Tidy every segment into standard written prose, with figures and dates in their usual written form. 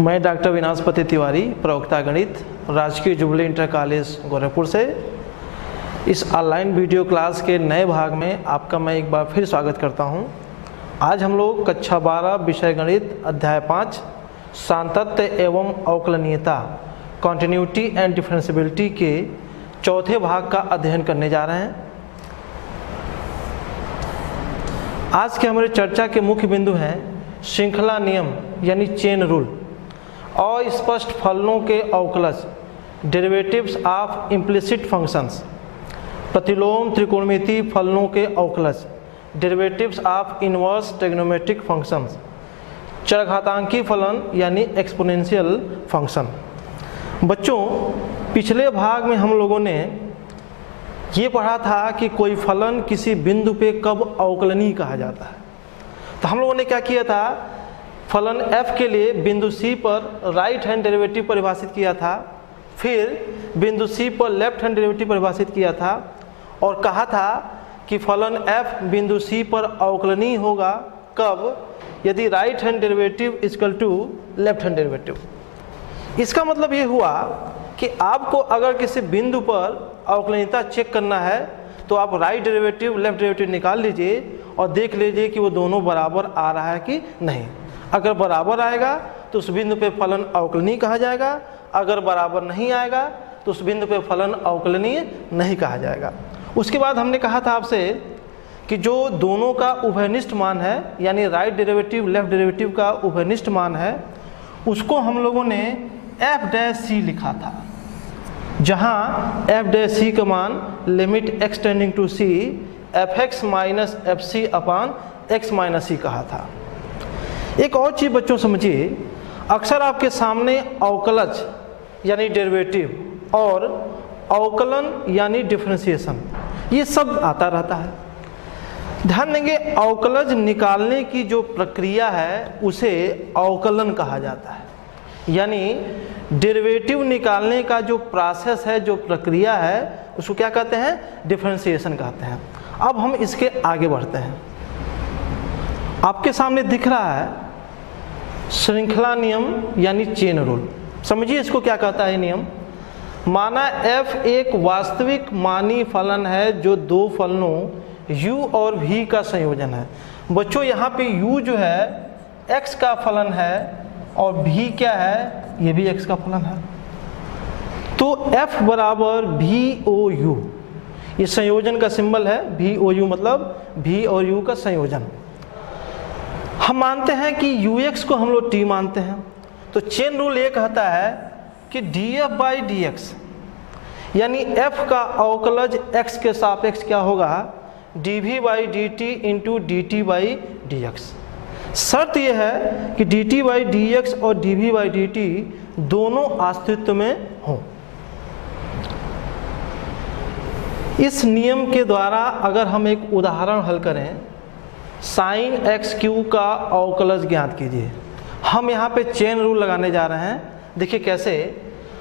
मैं डॉक्टर विनाशपति तिवारी, प्रवक्ता गणित, राजकीय जुबली इंटर कॉलेज गोरखपुर से इस ऑनलाइन वीडियो क्लास के नए भाग में आपका मैं एक बार फिर स्वागत करता हूं। आज हम लोग कक्षा 12 विषय गणित अध्याय 5 सांतत्य एवं अवकलनीयता कॉन्टिन्यूटी एंड डिफरेंशियबिलिटी के चौथे भाग का अध्ययन करने जा रहे हैं। आज के हमारे चर्चा के मुख्य बिंदु हैं श्रृंखला नियम यानी चेन रूल, अस्पष्ट फलनों के अवकलज डेरिवेटिव्स ऑफ इम्प्लिसिट फंक्शंस, प्रतिलोम त्रिकोणमितीय फलनों के अवकलज derivatives of inverse trigonometric functions, चरघातांकी फलन यानी एक्सपोनेंशियल फंक्शन। बच्चों, पिछले भाग में हम लोगों ने ये पढ़ा था कि कोई फलन किसी बिंदु पे कब अवकलनीय कहा जाता है। तो हम लोगों ने क्या किया था, फलन f के लिए बिंदु c पर राइट हैंड डेरिवेटिव परिभाषित किया था, फिर बिंदु c पर लेफ्ट हैंड डेरिवेटिव परिभाषित किया था और कहा था कि फलन f बिंदु c पर अवकलनीय होगा कब, यदि right hand derivative equal to left hand derivative. इसका मतलब ये हुआ कि आपको अगर किसी बिंदु पर अवकलनीयता चेक करना है तो आप राइट डेरिवेटिव लेफ्ट डेरिवेटिव निकाल लीजिए और देख लीजिए कि वो दोनों बराबर आ रहा है कि नहीं। अगर बराबर आएगा तो उस बिंदु पे फलन अवकलनीय कहा जाएगा, अगर बराबर नहीं आएगा तो उस बिंदु पे फलन अवकलनीय नहीं कहा जाएगा। उसके बाद हमने कहा था आपसे कि जो दोनों का उभयनिष्ठ मान है यानी राइट डेरिवेटिव लेफ्ट डेरिवेटिव का उभयनिष्ठ मान है, उसको हम लोगों ने एफ डैश सी लिखा था, जहाँ एफ डैश सी का मान limit x tending to c f x minus f c upon x minus c कहा था। एक और चीज़ बच्चों समझिए, अक्सर आपके सामने अवकलज यानी डेरिवेटिव और अवकलन यानी डिफरेंशिएशन ये सब आता रहता है। ध्यान देंगे, अवकलज निकालने की जो प्रक्रिया है उसे अवकलन कहा जाता है, यानी डेरिवेटिव निकालने का जो प्रोसेस है, जो प्रक्रिया है, उसको क्या कहते हैं, डिफरेंशिएशन कहते हैं। अब हम इसके आगे बढ़ते हैं। आपके सामने दिख रहा है श्रृंखला नियम यानी चेन रूल। समझिए इसको क्या कहता है नियम। माना f एक वास्तविक मानी फलन है जो दो फलनों u और v का संयोजन है। बच्चों, यहाँ पे u जो है x का फलन है और v क्या है, ये भी x का फलन है। तो f बराबर v/o(u), ये संयोजन का सिंबल है। v/o(u) मतलब v और u का संयोजन। हम मानते हैं कि ux को हम लोग t मानते हैं, तो चेन रूल ये कहता है कि df/dx यानी f का अवकलज x के सापेक्ष क्या होगा, dv/dt इंटू dt/dx। शर्त यह है कि dt/dx और dv/dt दोनों अस्तित्व में हों। इस नियम के द्वारा अगर हम एक उदाहरण हल करें, साइन एक्स क्यू का अवकलज ज्ञात कीजिए। हम यहाँ पे चेन रूल लगाने जा रहे हैं। देखिए कैसे,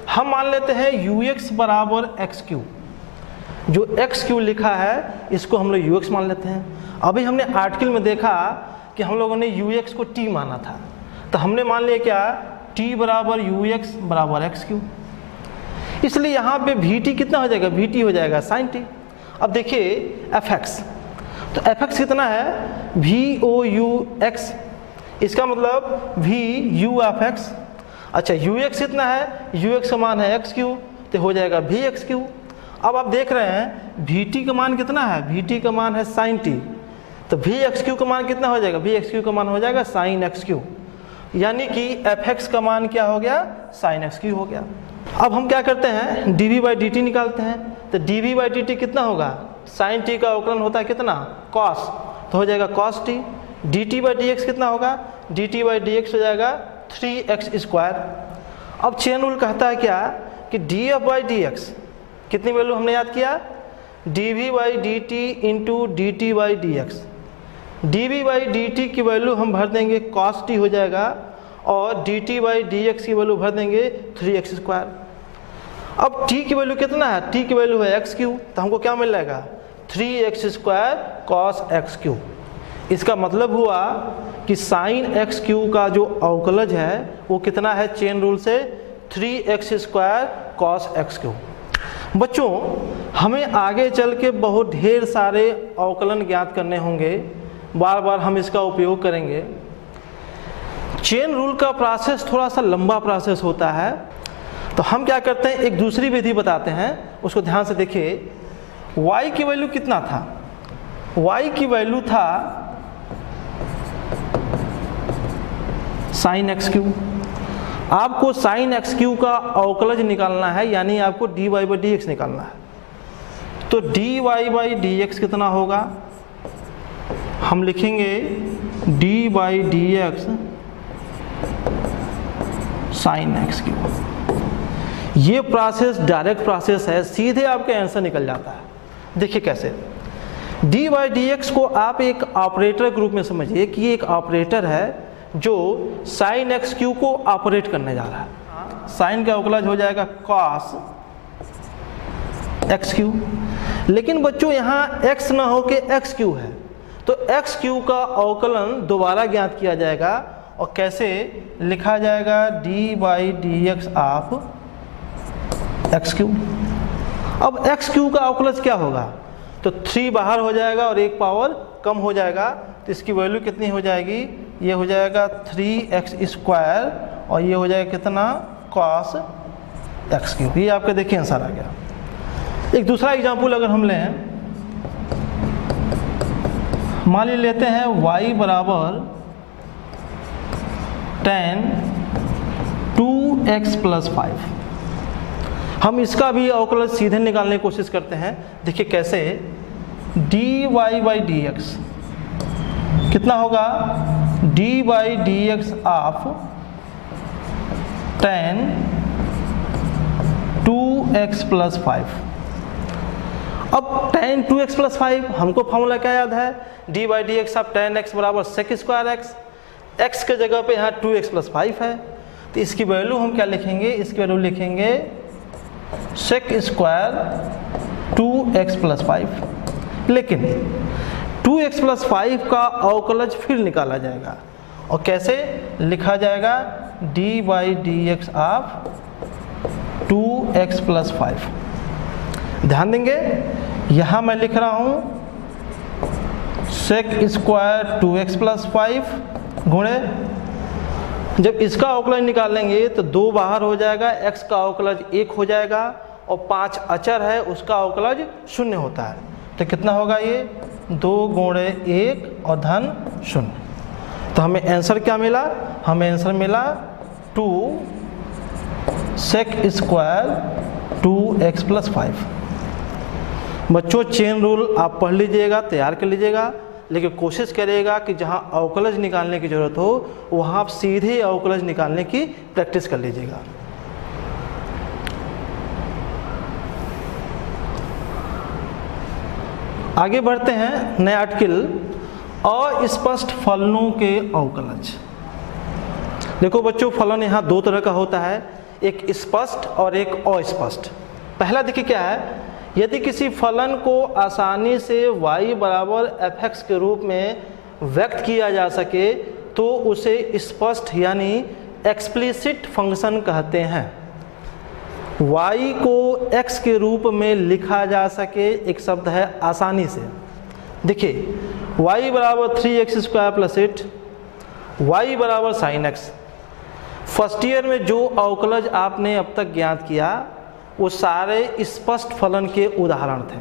हम मान लेते हैं ux बराबर एक्स क्यू। जो एक्स क्यू लिखा है इसको हम लोग ux मान लेते हैं। अभी हमने आर्टिकल में देखा कि हम लोगों ने ux को t माना था, तो हमने मान लिया क्या, t बराबर ux बराबर एक्स क्यू। इसलिए यहाँ पे vt कितना हो जाएगा, vt हो जाएगा साइन t। अब देखिए fx, तो fx कितना है, v/o(u)x, इसका मतलब v(u)(x). अच्छा, ux कितना है, ux का मान है एक्स क्यू, तो हो जाएगा v(x^3). अब आप देख रहे हैं vt का मान कितना है, vt का मान है साइन t, तो v(x^3) का मान कितना हो जाएगा, v(x^3) का मान हो जाएगा साइन x^3, यानी कि fx का मान क्या हो गया, साइन x^3 हो गया। अब हम क्या करते हैं, dv/dt निकालते हैं। तो dv/dt कितना होगा, साइन t का अवकलन होता है कितना, cos, तो हो जाएगा cos t। dt/dx कितना होगा, dt/dx हो जाएगा 3x²। अब चेन रूल कहता है क्या कि df/dx कितनी वैल्यू हमने याद किया, dv/dt इंटू dt/dx। dv/dt की वैल्यू हम भर देंगे cos t हो जाएगा और dt/dx की वैल्यू भर देंगे 3x²। अब t की वैल्यू कितना है, t की वैल्यू है x3, तो हमको क्या मिल जाएगा, 3x² cos x3। इसका मतलब हुआ कि साइन एक्स क्यू का जो अवकलज है वो कितना है चेन रूल से 3x² cos x क्यू। बच्चों हमें आगे चल के बहुत ढेर सारे अवकलन ज्ञात करने होंगे, बार बार हम इसका उपयोग करेंगे। चेन रूल का प्रोसेस थोड़ा सा लंबा प्रोसेस होता है, तो हम क्या करते हैं एक दूसरी विधि बताते हैं, उसको ध्यान से देखिए। y की वैल्यू कितना था, y की वैल्यू था साइन एक्स क्यू। आपको साइन एक्स क्यू का अवकलज निकालना है, यानी आपको dy/dx निकालना है। तो dy/dx कितना होगा, हम लिखेंगे dy/dx साइन एक्स क्यू। ये प्रोसेस डायरेक्ट प्रोसेस है, सीधे आपका आंसर निकल जाता है। देखिए कैसे, dy/dx को आप एक ऑपरेटर के रूप में समझिए कि ये एक ऑपरेटर है जो साइन एक्स क्यू को ऑपरेट करने जा रहा है। साइन का अवकलज हो जाएगा cos एक्स क्यू, लेकिन बच्चों यहाँ x ना हो के एक्स क्यू है, तो एक्स क्यू का अवकलन दोबारा ज्ञात किया जाएगा और कैसे लिखा जाएगा dy/dx ऑफ एक्स क्यू। अब एक्स क्यू का अवकलज क्या होगा, तो 3 बाहर हो जाएगा और एक पावर कम हो जाएगा, तो इसकी वैल्यू कितनी हो जाएगी, ये हो जाएगा 3x² और ये हो जाएगा कितना cos एक्स क्यू। ये आपका देखिए आंसर आ गया। एक दूसरा एग्जांपल अगर हम लें, मान लेते हैं y बराबर tan 2x + 5। हम इसका भी अवकलज सीधे निकालने की कोशिश करते हैं। देखिए कैसे, dy/dx कितना होगा, dy/dx ऑफ tan 2x + 5। अब tan 2x + 5 हमको फॉर्मूला क्या याद है, dy/dx ऑफ tan x बराबर sec²x। x के जगह पे यहाँ 2x + 5 है, तो इसकी वैल्यू हम क्या लिखेंगे, इसकी वैल्यू लिखेंगे sec² 2x + 5। लेकिन 2x + 5 का अवकलज फिर निकाला जाएगा और कैसे लिखा जाएगा, dy/dx ऑफ 2x + 5। ध्यान देंगे यहाँ मैं लिख रहा हूँ sec² 2x + 5 गुणे, जब इसका अवकलज निकालेंगे तो 2 बाहर हो जाएगा, x का अवकलज 1 हो जाएगा और 5 अचर है उसका अवकलज 0 होता है, तो कितना होगा ये 2 गुणे 1 और धन 0। तो हमें आंसर क्या मिला, हमें आंसर मिला 2 sec² 2x + 5। बच्चों चेन रूल आप पढ़ लीजिएगा, तैयार कर लीजिएगा, लेकिन कोशिश करिएगा कि जहां अवकलज निकालने की जरूरत हो वहां आप सीधे अवकलज निकालने की प्रैक्टिस कर लीजिएगा। आगे बढ़ते हैं, नया आर्टिकल, अस्पष्ट फलनों के अवकलज। देखो बच्चों फलन यहाँ 2 तरह का होता है, एक स्पष्ट और एक अस्पष्ट। पहला देखिए क्या है, यदि किसी फलन को आसानी से y बराबर fx के रूप में व्यक्त किया जा सके तो उसे स्पष्ट यानी एक्सप्लिसिट फंक्शन कहते हैं। y को x के रूप में लिखा जा सके, एक शब्द है आसानी से। देखिए y बराबर 3x² + 8, y बराबर साइन एक्स। फर्स्ट ईयर में जो अवकलज आपने अब तक ज्ञात किया वो सारे स्पष्ट फलन के उदाहरण थे।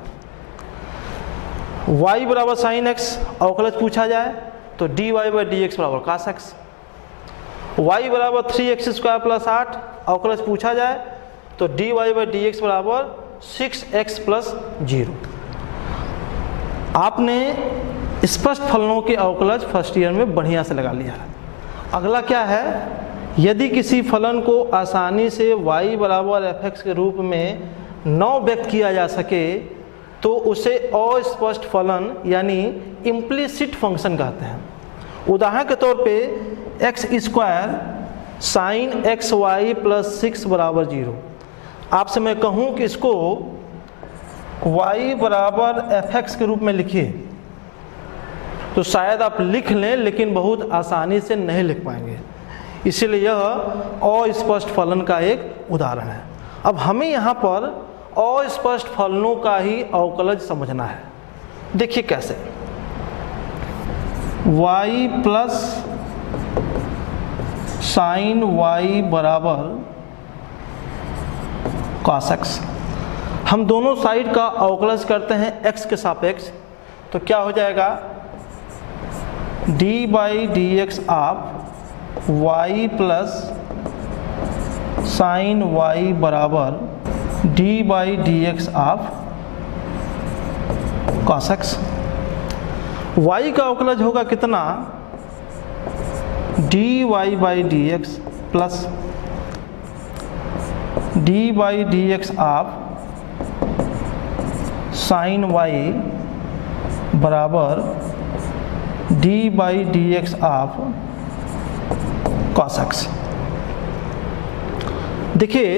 y बराबर साइन एक्स अवकलज पूछा जाए तो dy/dx बराबर cos x। y बराबर 3x² + 8 अवकलज पूछा जाए तो dy/dx बराबर 6x + 0। आपने स्पष्ट फलनों के अवकलज फर्स्ट ईयर में बढ़िया से लगा लिया है। अगला क्या है, यदि किसी फलन को आसानी से y बराबर fx के रूप में न व्यक्त किया जा सके तो उसे अस्पष्ट फलन यानी इम्प्लिसिट फंक्शन कहते हैं। उदाहरण के तौर पे x² sin xy + 6 बराबर 0। आपसे मैं कहूँ कि इसको y बराबर fx के रूप में लिखिए तो शायद आप लिख लें लेकिन बहुत आसानी से नहीं लिख पाएंगे, इसीलिए यह अस्पष्ट फलन का एक उदाहरण है। अब हमें यहाँ पर अस्पष्ट फलनों का ही अवकलज समझना है। देखिए कैसे, y प्लस साइन y बराबर cos x। हम दोनों साइड का अवकलज करते हैं x के सापेक्ष, तो क्या हो जाएगा, d by d x of y plus sine y बराबर d by d x of cos x। y का अवकलज होगा कितना, d y by d x plus d by d x of sine y बराबर d by d x of cos x। देखिए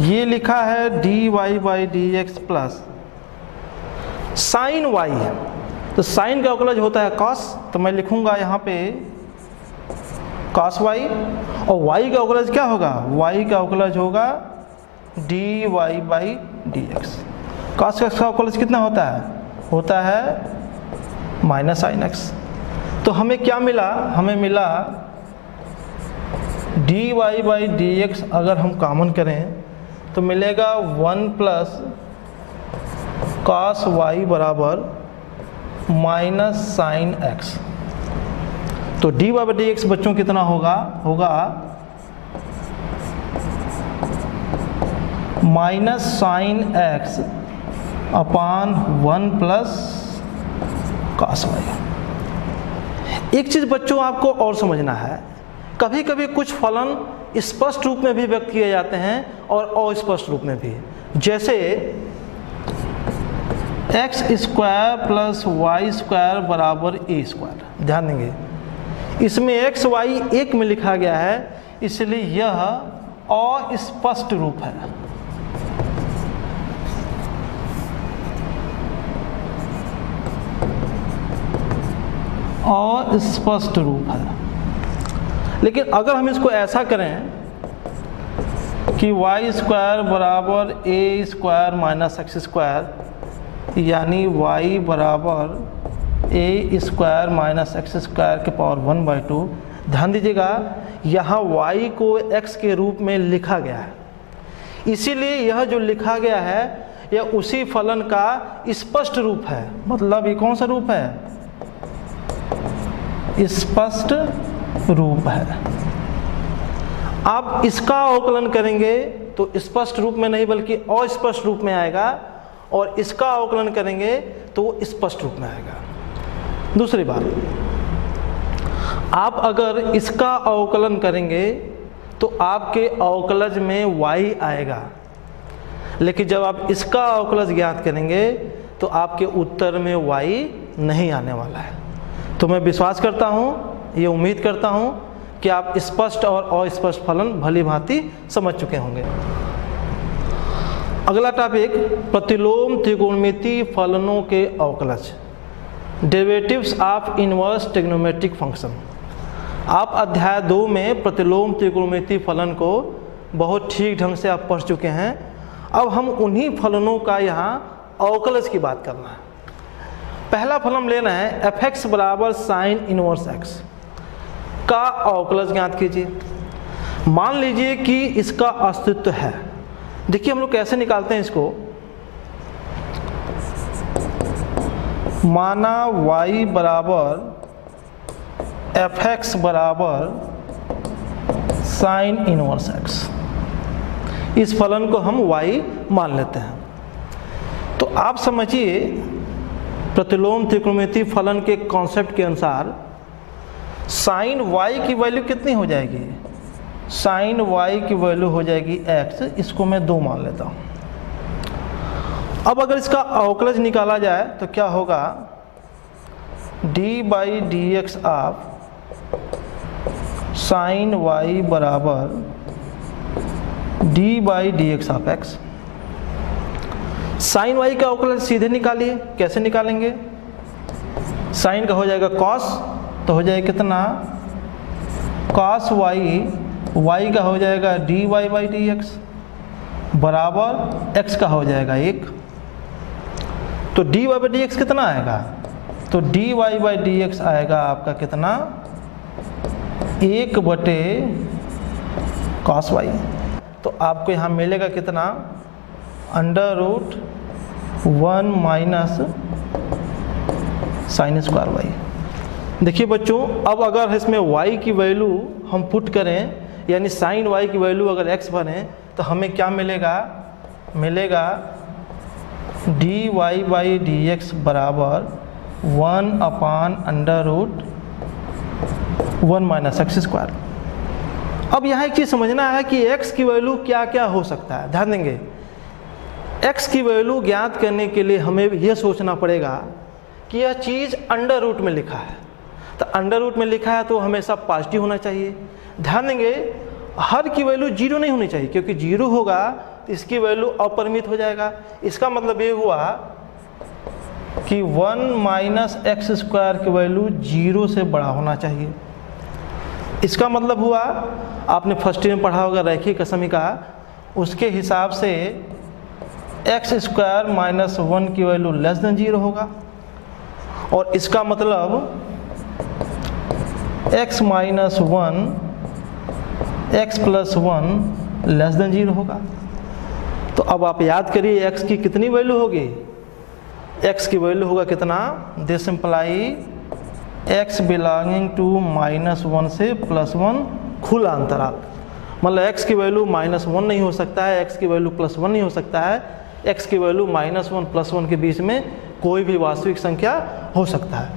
ये लिखा है d y by d x plus sine y है, तो साइन का अवकलज होता है cos, तो मैं लिखूंगा यहाँ पे cos y, और y का अवकलज क्या होगा, y का अवकलज होगा d y by d x. cos x का अवकलज कितना होता है माइनस साइन x। तो हमें क्या मिला, हमें मिला d y by d x, अगर हम कॉमन करें तो मिलेगा 1 प्लस cos y बराबर माइनस साइन x। तो d y by d x बच्चों कितना होगा minus sine x upon 1 plus cos y। एक चीज बच्चों आपको और समझना है, कभी कभी कुछ फलन स्पष्ट रूप में भी व्यक्त किए जाते हैं और अस्पष्ट रूप में भी। जैसे x square plus y square बराबर ए स्क्वायर, ध्यान देंगे इसमें एक्स वाई एक में लिखा गया है, इसलिए यह अस्पष्ट रूप है। अस्पष्ट रूप है। लेकिन अगर हम इसको ऐसा करें कि वाई स्क्वायर बराबर a square minus x square, यानी y बराबर a square minus x square के पावर 1/2, ध्यान दीजिएगा यहाँ y को x के रूप में लिखा गया है, इसीलिए यह जो लिखा गया है यह उसी फलन का स्पष्ट रूप है। मतलब ये कौन सा रूप है, स्पष्ट रूप है। आप इसका अवकलन करेंगे तो स्पष्ट रूप में नहीं बल्कि अस्पष्ट रूप में आएगा, और इसका अवकलन करेंगे तो वो स्पष्ट रूप में आएगा। दूसरी बात, आप अगर इसका अवकलन करेंगे तो आपके अवकलज में y आएगा, लेकिन जब आप इसका अवकलज ज्ञात करेंगे तो आपके उत्तर में y नहीं आने वाला है। तो मैं विश्वास करता हूँ, ये उम्मीद करता हूँ कि आप स्पष्ट और अस्पष्ट फलन भली भांति समझ चुके होंगे। अगला टॉपिक, प्रतिलोम त्रिकोणमितीय फलनों के अवकलज, derivatives of inverse trigonometric function. आप अध्याय 2 में प्रतिलोम त्रिकोणमितीय फलन को बहुत ठीक ढंग से आप पढ़ चुके हैं। अब हम उन्हीं फलनों का यहाँ अवकलज की बात करना है। पहला फलन लेना है f(x) बराबर साइन इनवर्स x का अवकलज ज्ञात कीजिए। मान लीजिए कि इसका अस्तित्व है। देखिए हम लोग कैसे निकालते हैं इसको, माना y बराबर f(x) बराबर साइन इनवर्स x, इस फलन को हम y मान लेते हैं। तो आप समझिए प्रतिलोम त्रिकोणमितीय फलन के कॉन्सेप्ट के अनुसार साइन y की वैल्यू कितनी हो जाएगी, साइन y की वैल्यू हो जाएगी x, इसको मैं 2 मान लेता हूँ। अब अगर इसका अवकलज निकाला जाए तो क्या होगा, d by d x of sine y बराबर d by d x of x. साइन y का अवकलज सीधे निकालिए, कैसे निकालेंगे, साइन का हो जाएगा कॉस, तो हो जाएगा कितना कॉस वाई, वाई का हो जाएगा d y by d x बराबर एक्स का हो जाएगा 1। तो d y by d x कितना आएगा, तो d y by d x आएगा आपका कितना 1 बटे कॉस वाई। तो आपको यहाँ मिलेगा कितना under root 1 minus sine square y. देखिए बच्चों, अब अगर इसमें y की वैल्यू हम पुट करें, यानी साइन y की वैल्यू अगर x बने, तो हमें क्या मिलेगा, मिलेगा d y by d x बराबर 1 upon under root 1 minus x square. अब यहाँ एक चीज़ समझना है कि x की वैल्यू क्या क्या हो सकता है। ध्यान देंगे, x की वैल्यू ज्ञात करने के लिए हमें यह सोचना पड़ेगा कि यह चीज़ अंडर रूट में लिखा है। तो अंडर रूट में लिखा है तो हमेशा पॉजिटिव होना चाहिए। ध्यान देंगे, हर की वैल्यू 0 नहीं होनी चाहिए, क्योंकि 0 होगा तो इसकी वैल्यू अपरिमित हो जाएगा। इसका मतलब ये हुआ कि 1 माइनस एक्स स्क्वायर की वैल्यू 0 से बड़ा होना चाहिए। इसका मतलब हुआ, आपने फर्स्ट ईयर में पढ़ा होगा रैखिक समीकरण का, उसके हिसाब से एक्स स्क्वायर माइनस 1 की वैल्यू लेस देन 0 होगा, और इसका मतलब x minus 1 x plus 1 less than 0 होगा। तो अब आप याद करिए x की कितनी वैल्यू होगी, x की वैल्यू होगा कितना, this imply x belonging to -1 से +1 खुला अंतराल। मतलब x की वैल्यू -1 नहीं हो सकता है, x की वैल्यू +1 नहीं हो सकता है, x की वैल्यू -1 +1 के बीच में कोई भी वास्तविक संख्या हो सकता है।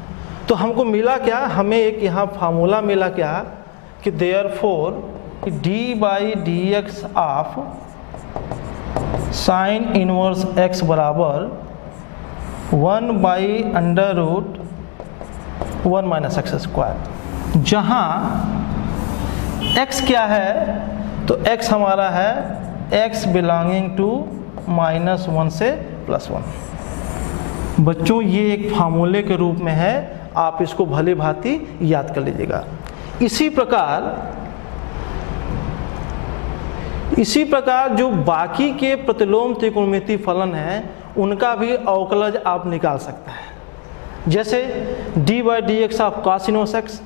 तो हमको मिला क्या, हमें एक यहाँ फार्मूला मिला क्या कि therefore d by d x of sine inverse x बराबर 1 by under root 1 minus x square. जहाँ x क्या है, तो x हमारा है x बिलोंगिंग टू -1 से +1। बच्चों, ये एक फार्मूले के रूप में है, आप इसको भली भांति याद कर लीजिएगा। इसी प्रकार जो बाकी के प्रतिलोम त्रिकोणमितीय फलन हैं, उनका भी अवकलज आप निकाल सकते हैं। जैसे d by d x of cos inverse x,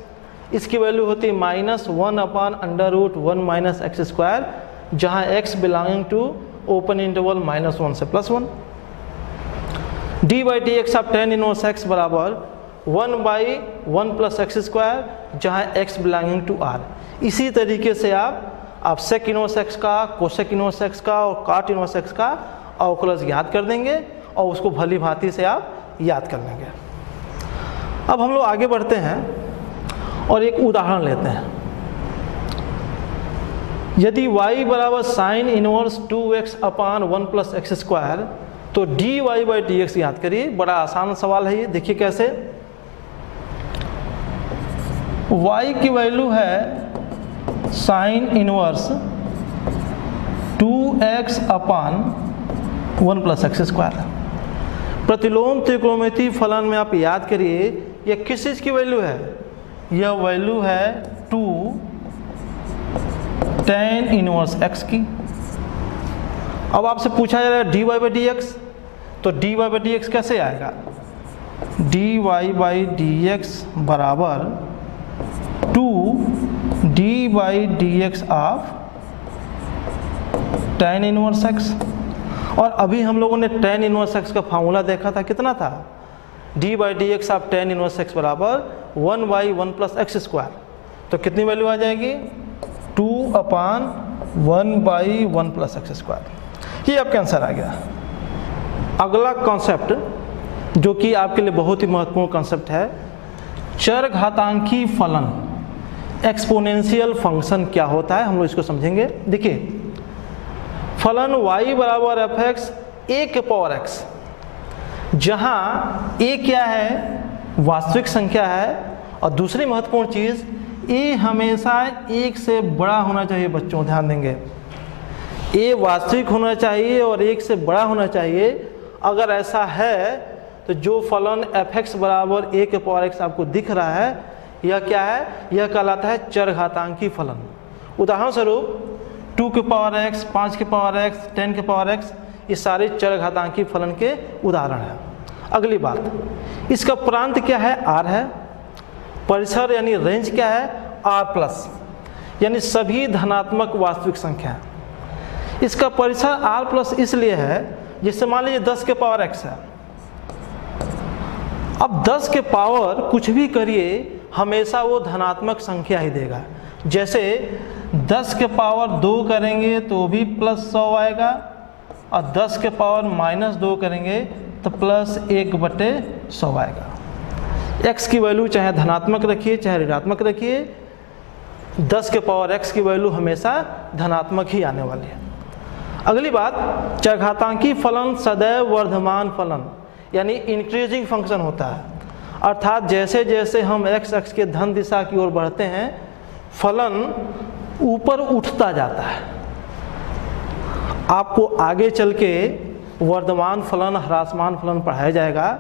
इसकी वैल्यू होती है -1 upon under root 1 minus x square, जहाँ x belonging to open interval -1 से +1। D by d x of tan inverse x बराबर 1 बाई 1 प्लस एक्स स्क्वायर, जहाँ x belonging to r। इसी तरीके से आप सेक इनवर्स एक्स का, कोसेक इनवर्स एक्स का और कॉट इनवर्स एक्स का अवकलज याद कर देंगे और उसको भली भांति से आप याद कर लेंगे। अब हम लोग आगे बढ़ते हैं और एक उदाहरण लेते हैं। यदि y बराबर sine inverse 2x upon 1 plus x square, तो d y by d x याद करिए। बड़ा आसान सवाल है ये, देखिए कैसे। y की वैल्यू है sign inverse 2x upon 1 plus x square. प्रतिलोम त्रिकोणमितीय फलन में आप याद करिए, यह किस चीज़ की वैल्यू है, यह वैल्यू है 2 tan इनवर्स x की। अब आपसे पूछा जा रहा है d y by d x, तो d y by d x कैसे आएगा, d y by d x बराबर 2 d by d x of tan inverse x। और अभी हम लोगों ने tan इनवर्स x का फार्मूला देखा था, कितना था, d by d x of tan inverse x बराबर 1 बाई 1 प्लस एक्स स्क्वायर। तो कितनी वैल्यू आ जाएगी, 2 अपान 1 बाई 1 प्लस एक्स स्क्वायर। ये आपका आंसर आ गया। अगला कॉन्सेप्ट जो कि आपके लिए बहुत ही महत्वपूर्ण कॉन्सेप्ट है, चर घातांकी फलन, एक्सपोनेंशियल फंक्शन क्या होता है, हम लोग इसको समझेंगे। देखिए, फलन y बराबर एफ एक्स ए के पावर x, जहाँ a क्या है, वास्तविक संख्या है, और दूसरी महत्वपूर्ण चीज़ a हमेशा 1 से बड़ा होना चाहिए। बच्चों ध्यान देंगे, a वास्तविक होना चाहिए और 1 से बड़ा होना चाहिए। अगर ऐसा है तो जो फलन f(x) बराबर a के पावर x आपको दिख रहा है, यह क्या है? यह कहलाता है चरघातांकी फलन। उदाहरण स्वरूप 2 के पावर x, 5 के पावर x, 10 के पावर x, ये सारे चरघातांकी फलन के उदाहरण हैं। अगली बात, इसका प्रांत क्या है? r है। परिसर यानी रेंज क्या है? r+, यानी सभी धनात्मक वास्तविक संख्या। इसका परिसर r+ इसलिए है, जैसे मान लीजिए 10 के पावर x है। अब 10 के पावर कुछ भी करिए, हमेशा वो धनात्मक संख्या ही देगा। जैसे 10 के पावर 2 करेंगे तो भी +100 आएगा, और 10 के पावर -2 करेंगे तो +1/100 आएगा। x की वैल्यू चाहे धनात्मक रखिए चाहे ऋणात्मक रखिए, 10 के पावर x की वैल्यू हमेशा धनात्मक ही आने वाली है। अगली बात, चरघातांकी फलन सदैव वर्धमान फलन यानी इंक्रीजिंग फंक्शन होता है, अर्थात जैसे जैसे हम x अक्ष के धन दिशा की ओर बढ़ते हैं, फलन ऊपर उठता जाता है। आपको आगे चल के वर्धमान फलन, ह्रासमान फलन पढ़ाया जाएगा।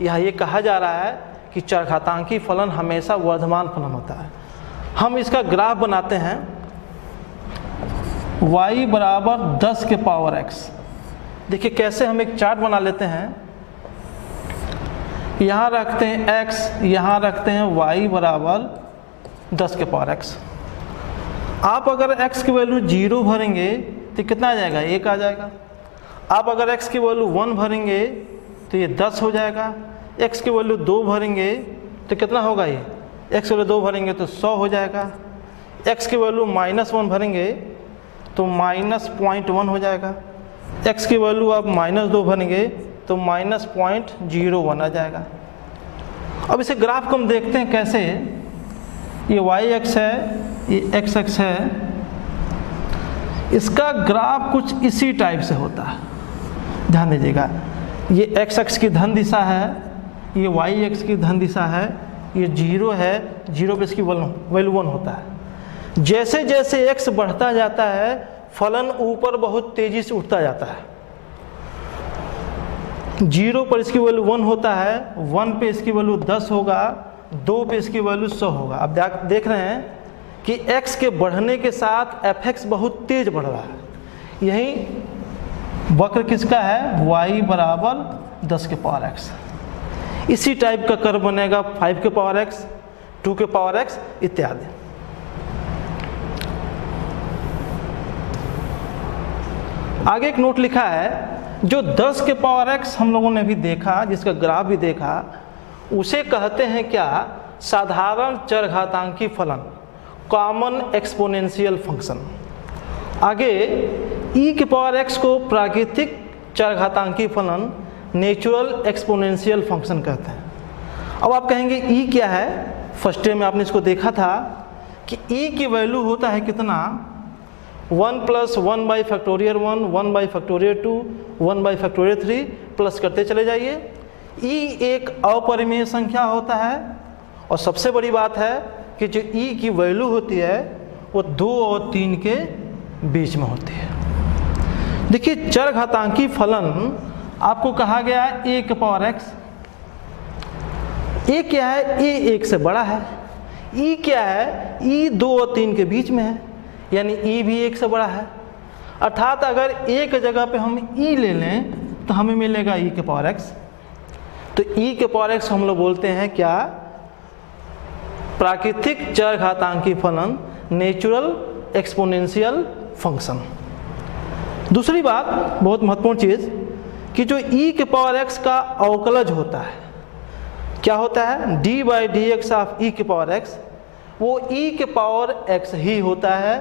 यहाँ ये कहा जा रहा है कि चरघातांकी फलन हमेशा वर्धमान फलन होता है। हम इसका ग्राफ बनाते हैं, y बराबर 10 के पावर x। देखिए कैसे हम एक चार्ट बना लेते हैं। यहाँ रखते हैं x, यहाँ रखते हैं y बराबर 10 के पावर x। आप अगर x की वैल्यू 0 भरेंगे तो कितना आ जाएगा? 1 आ जाएगा। आप अगर x की वैल्यू 1 भरेंगे तो ये 10 हो जाएगा। x की वैल्यू 2 भरेंगे तो कितना होगा? ये x की वैल्यू 2 भरेंगे तो 100 हो जाएगा। x की वैल्यू -1 भरेंगे तो -0.1 हो जाएगा। x की वैल्यू आप -2 भरेंगे तो -0.01 आ जाएगा। अब इसे ग्राफ को हम देखते हैं कैसे। ये y अक्ष है, ये x अक्ष है। इसका ग्राफ कुछ इसी टाइप से होता है, ध्यान दीजिएगा। ये x अक्ष की धन दिशा है, ये y अक्ष की धन दिशा है, ये 0 है, 0 पे इसकी वैल्यू 1 होता है। जैसे जैसे x बढ़ता जाता है, फलन ऊपर बहुत तेजी से उठता जाता है। 0 पर इसकी वैल्यू 1 होता है, 1 पे इसकी वैल्यू 10 होगा, 2 पे इसकी वैल्यू 100 होगा। अब देख रहे हैं कि x के बढ़ने के साथ f(x) बहुत तेज बढ़ रहा है। यही वक्र किसका है? y बराबर 10 के पावर x। इसी टाइप का कर्व बनेगा 5 के पावर x, 2 के पावर x इत्यादि। आगे एक नोट लिखा है, जो 10 के पावर x हम लोगों ने भी देखा, जिसका ग्राफ भी देखा, उसे कहते हैं क्या? साधारण चरघातांकी फलन, कॉमन एक्सपोनेंशियल फंक्शन। आगे e के पावर x को प्राकृतिक चरघातांकी फलन, नेचुरल एक्सपोनेंशियल फंक्शन कहते हैं। अब आप कहेंगे e क्या है? फर्स्ट डे में आपने इसको देखा था कि e की वैल्यू होता है कितना? 1 + 1/(1), 1/(2), 1/(3) प्लस करते चले जाइए। e एक अपरिमेय संख्या होता है, और सबसे बड़ी बात है कि जो e की वैल्यू होती है वो 2 और 3 के बीच में होती है। देखिए चरघातांकी फलन आपको कहा गया है a के पावर x। a क्या है? a 1 से बड़ा है। e क्या है? e 2 और 3 के बीच में है, यानी e भी 1 से बड़ा है। अर्थात अगर एक जगह पे हम e ले लें तो हमें मिलेगा e के पावर x। तो e के पावर x हम लोग बोलते हैं क्या? प्राकृतिक चरघातांकी फलन, नेचुरल एक्सपोनेंशियल फंक्शन। दूसरी बात, बहुत महत्वपूर्ण चीज, कि जो e के पावर x का अवकलज होता है, क्या होता है? d/dx ऑफ e के पावर x, वो e के पावर x ही होता है।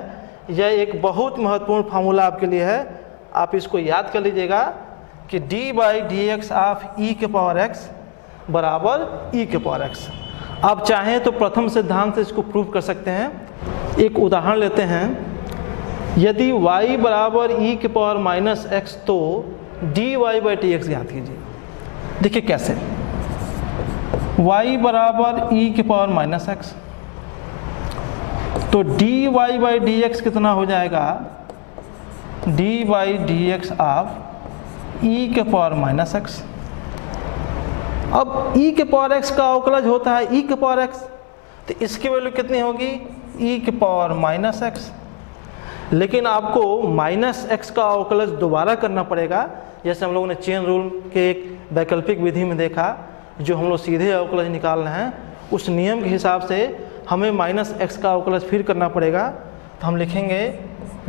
यह एक बहुत महत्वपूर्ण फार्मूला आपके लिए है, आप इसको याद कर लीजिएगा कि d/dx ऑफ e के पावर x बराबर e के पावर x। आप चाहें तो प्रथम सिद्धांत से इसको प्रूव कर सकते हैं। एक उदाहरण लेते हैं, यदि y बराबर e के पावर -x तो dy/dx ज्ञात कीजिए। देखिए कैसे, y बराबर e के पावर -x, तो dy/dx कितना हो जाएगा? dy/dx ऑफ e के पावर -x। अब e के पावर x का अवकलज होता है e के पावर x, तो इसकी वैल्यू कितनी होगी e के पावर माइनस x। लेकिन आपको माइनस x का अवकलज दोबारा करना पड़ेगा, जैसे हम लोगों ने चेन रूल के एक वैकल्पिक विधि में देखा, जो हम लोग सीधे अवकलज निकाल रहे हैं, उस नियम के हिसाब से हमें माइनस x का अवकलज फिर करना पड़ेगा। तो हम लिखेंगे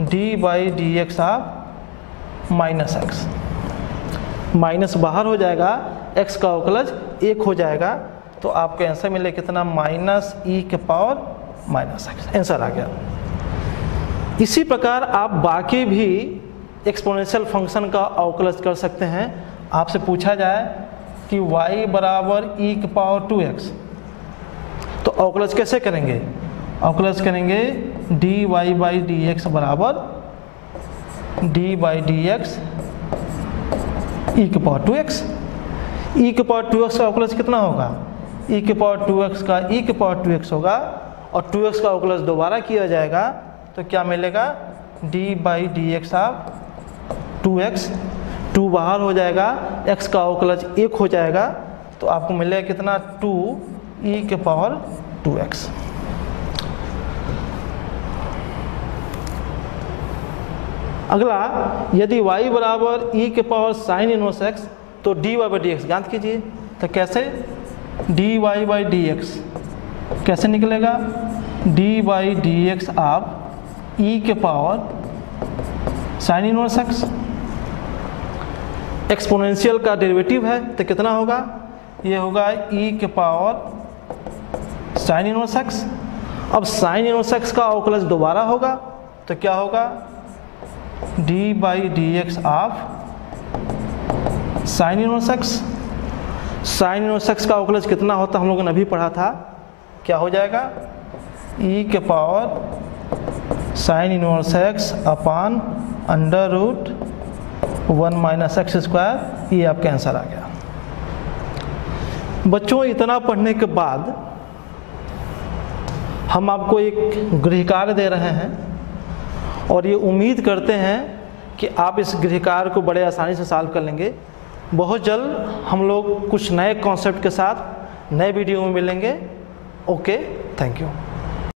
d by d x of minus x, minus बाहर हो जाएगा, x का अवकलज 1 हो जाएगा, तो आपको आंसर मिले कितना माइनस e के पावर माइनस x, आंसर आ गया। इसी प्रकार आप बाकी भी एक्सपोनेंशियल फंक्शन का अवकलज कर सकते हैं। आपसे पूछा जाए कि y बराबर e के पावर 2x, तो अवकलज कैसे करेंगे? अवकलज करेंगे dy बाई डी एक्स बराबर d by d x e के पावर 2x। e के पावर 2x का अवकलज कितना होगा? e के पावर 2x का e के पावर 2x होगा, और 2x का अवकलज दोबारा किया जाएगा, तो क्या मिलेगा d by d x of 2x, 2 बाहर हो जाएगा, x का अवकलज 1 हो जाएगा, तो आपको मिलेगा कितना 2 e के पावर 2x। अगला, यदि y बराबर e के पावर साइन इनवर्स x, तो dy बाई डी एक्स ज्ञात कीजिए। तो कैसे? dy बाई डी एक्स कैसे निकलेगा? d बाई डी एक्स आप e के power sine inverse x, exponential का डेरिवेटिव है, तो कितना होगा? ये होगा e के पावर साइन इनवर्स x। अब साइन इनवर्स x का अवकलज दोबारा होगा, तो क्या होगा? d by d x of sine inverse x। Sign inverse x का अवकलज कितना होता हम लोगों ने अभी पढ़ा था, क्या हो जाएगा? e के power sine inverse x upon under root 1 minus x square, ये आपका आंसर आ गया। बच्चों, इतना पढ़ने के बाद हम आपको एक गृहकार्य दे रहे हैं, और ये उम्मीद करते हैं कि आप इस गृहकार्य को बड़े आसानी से सॉल्व कर लेंगे। बहुत जल्द हम लोग कुछ नए कॉन्सेप्ट के साथ नए वीडियो में मिलेंगे। Okay, thank you.